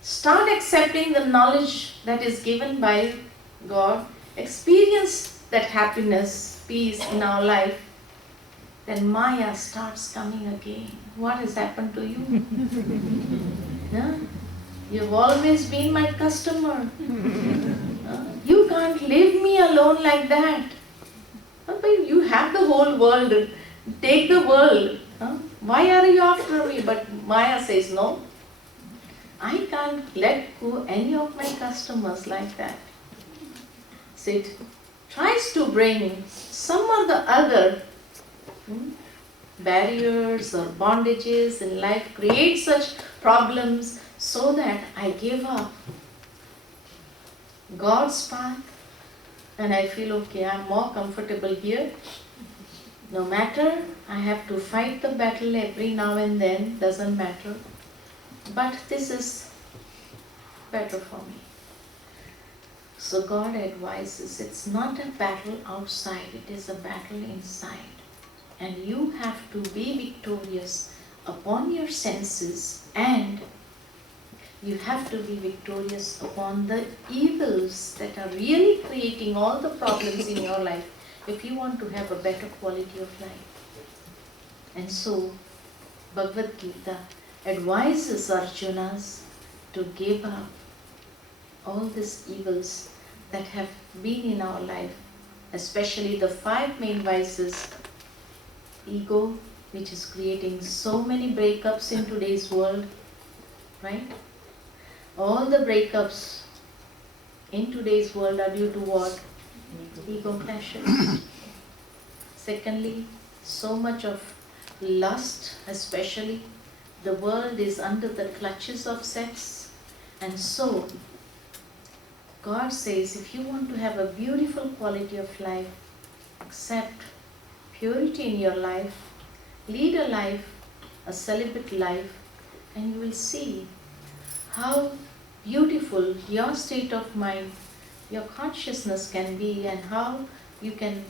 start accepting the knowledge that is given by God, experience that happiness, peace in our life, then Maya starts coming again. What has happened to you? Yeah? You've always been my customer. You can't leave me alone like that. But you have the whole world. Take the world. Why are you after me? But Maya says, no. I can't let go any of my customers like that. So it tries to bring some or the other barriers or bondages in life, create such problems so that I give up God's path and I feel, okay, I'm more comfortable here. No matter, I have to fight the battle every now and then, doesn't matter. But this is better for me. So God advises, it's not a battle outside, it is a battle inside. And you have to be victorious upon your senses, and you have to be victorious upon the evils that are really creating all the problems in your life if you want to have a better quality of life. And so Bhagavad Gita advises Arjunas to give up all these evils that have been in our life, especially the five main vices. Ego, which is creating so many breakups in today's world, right? All the breakups in today's world are due to what? ego clashes. Secondly, so much of lust, especially. The world is under the clutches of sex. And so, God says, if you want to have a beautiful quality of life, accept purity in your life, lead a life, a celibate life, and you will see how beautiful your state of mind, your consciousness can be, and how you can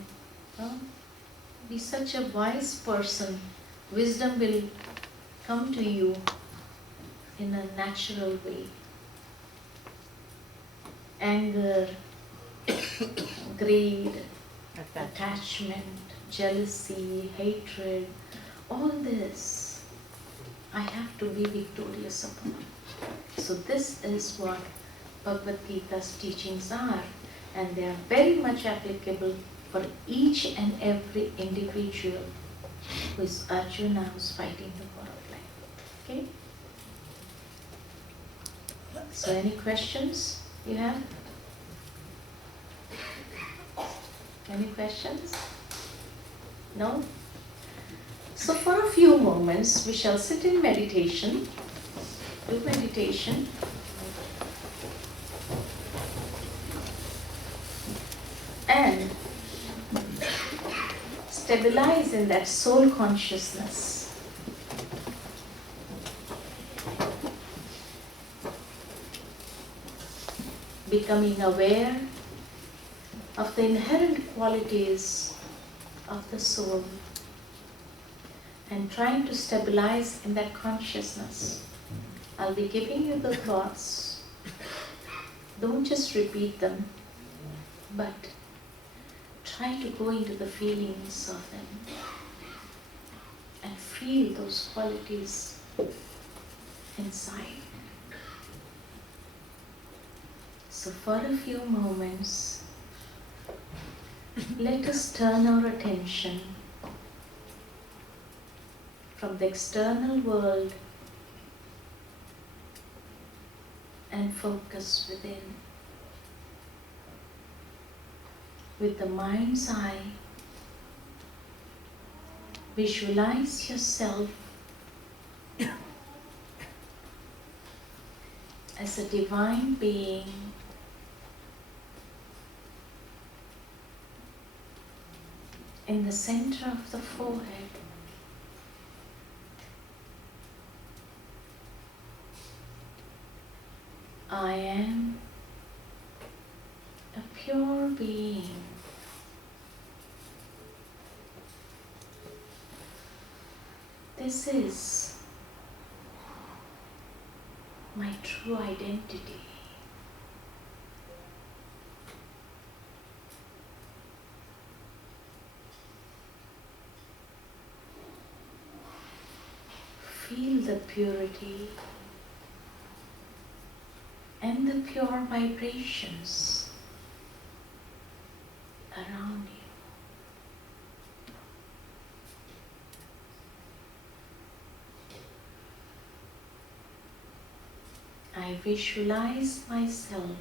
be such a wise person. Wisdom will come to you in a natural way. Anger, greed, attachment, jealousy, hatred, all this I have to be victorious upon. So this is what Bhagavad Gita's teachings are, and they are very much applicable for each and every individual who is Arjuna, who's fighting the war of life. Okay? So any questions you have? Any questions? No? So for a few moments we shall sit in meditation, do meditation. And stabilize in that soul consciousness. Becoming aware of the inherent qualities of the soul and trying to stabilize in that consciousness. I'll be giving you the thoughts. Don't just repeat them, but try to go into the feelings of them and feel those qualities inside. So for a few moments, let us turn our attention from the external world and focus within. With the mind's eye, visualize yourself as a divine being in the center of the forehead. I am a pure being. This is my true identity. Feel the purity and the pure vibrations around you. I visualize myself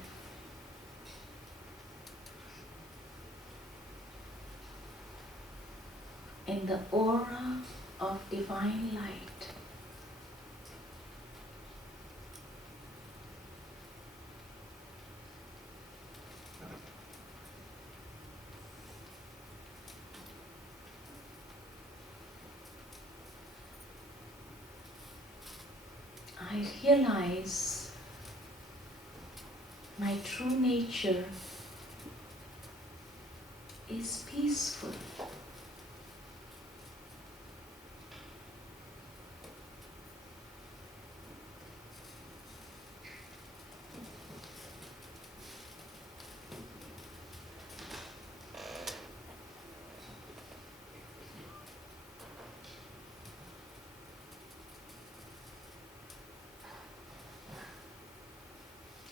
in the aura of divine light. I realize my true nature is peaceful.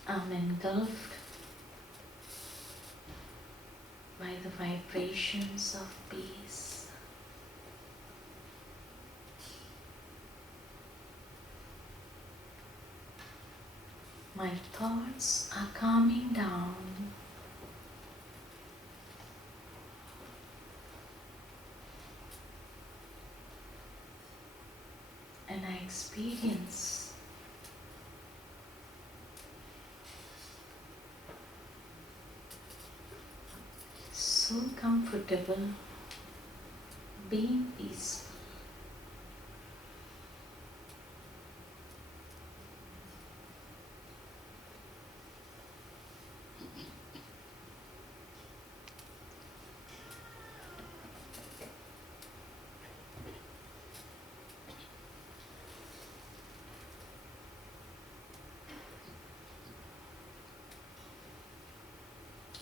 I'm engulfed by the vibrations of peace. My thoughts are calming down and I experience so comfortable being peaceful.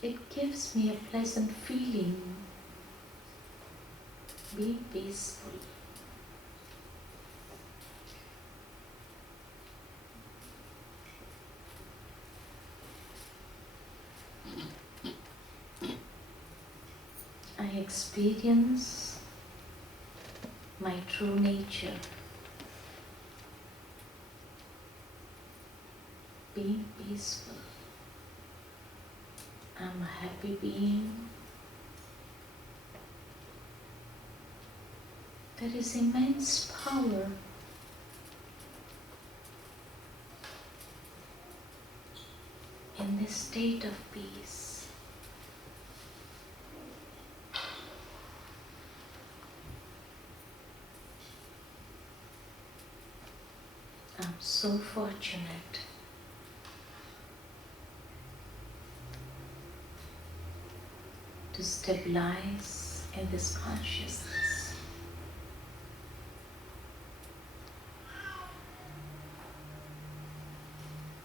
It gives me a pleasant feeling being peaceful. I experience my true nature, being peaceful. I'm a happy being. There is immense power in this state of peace. I'm so fortunate to stabilize in this consciousness.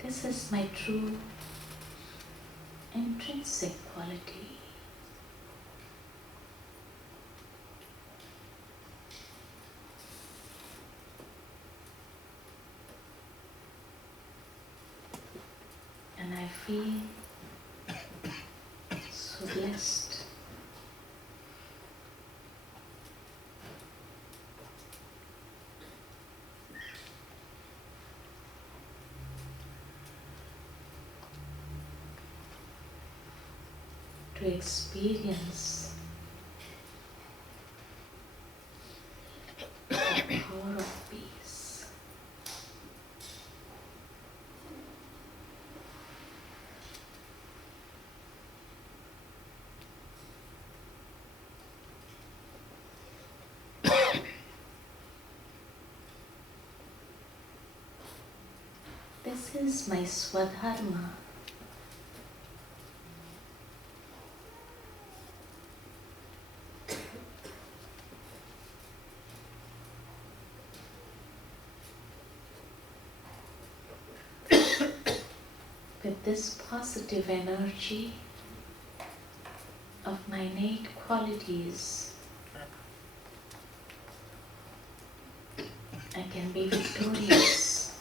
This is my true intrinsic quality. And I feel so blessed. To experience the power of peace. This is my swadharma. With this positive energy of my innate qualities, I can be victorious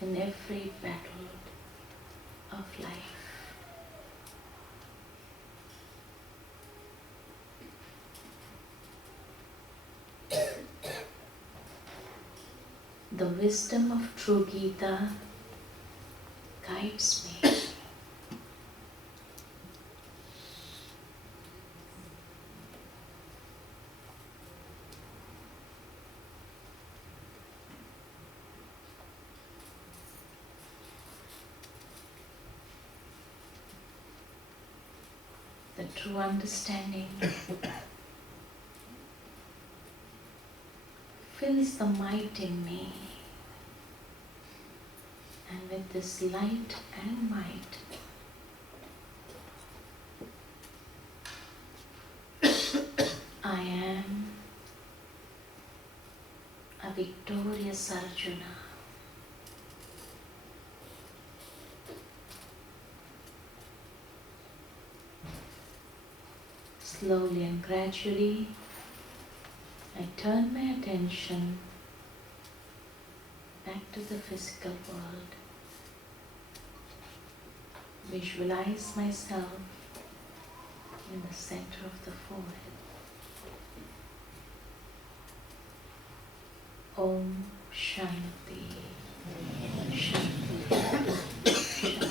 in every battle of life. The wisdom of true Gita guides me. The true understanding fills the might in me, and with this light and might, I am a victorious Arjuna. Slowly and gradually, I turn my attention back to the physical world. Visualize myself in the center of the forehead. Om Shanti, Shanti, Shanti.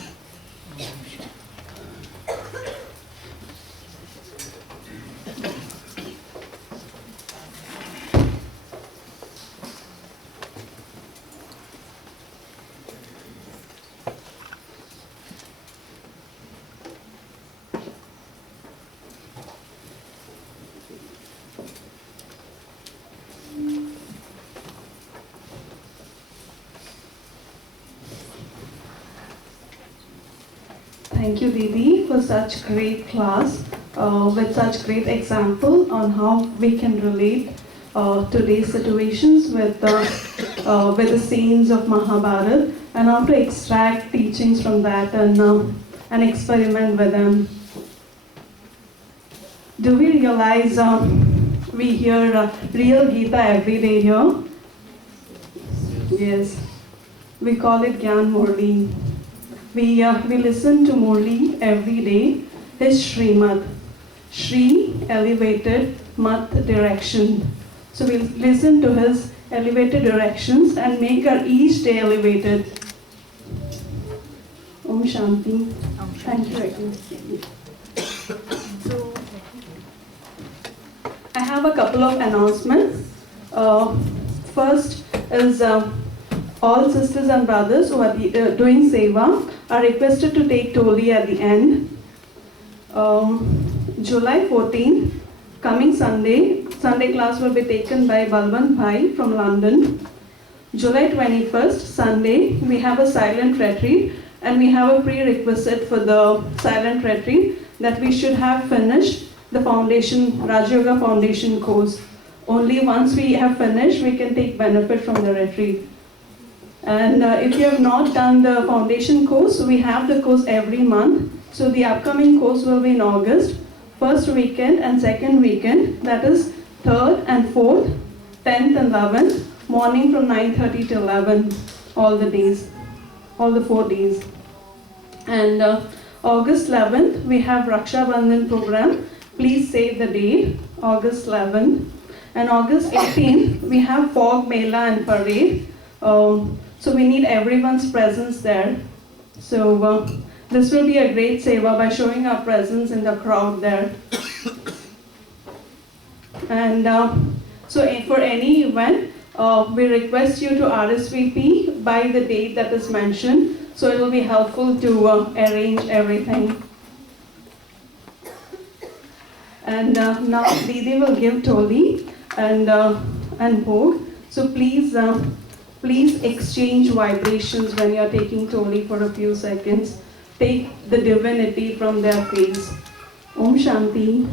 Thank you, Didi, for such great class with such great example on how we can relate today's situations with the scenes of Mahabharata and how to extract teachings from that and experiment with them. Do we realize we hear real Gita every day here? Yes. We call it Gyan Murli. We listen to Murli every day. His Shrimad. Shri, elevated, Mat, direction. So we listen to his elevated directions and make our each day elevated. Om Shanti. Om Thank Shanti. you again. So, I have a couple of announcements. First is all sisters and brothers who are doing seva are requested to take Toli at the end. July 14th, coming Sunday class will be taken by Balwant Bhai from London. July 21st, Sunday, we have a silent retreat and we have a prerequisite for the silent retreat that we should have finished the foundation, Raja Yoga Foundation course. Only once we have finished, we can take benefit from the retreat. And if you have not done the foundation course, we have the course every month. So the upcoming course will be in August, first weekend and second weekend, that is 3rd and 4th, 10th and 11th, morning from 9:30 to 11, all the days, all the 4 days. And August 11th, we have Raksha Bandhan program. Please save the date, August 11th. And August 18th, we have Fog Mela and Parade. So we need everyone's presence there. So this will be a great seva by showing our presence in the crowd there. And so for any event, we request you to RSVP by the date that is mentioned. So it will be helpful to arrange everything. And now Didi will give Toli and Bhog. So please exchange vibrations when you are taking Toli for a few seconds. Take the divinity from their face. Om Shanti.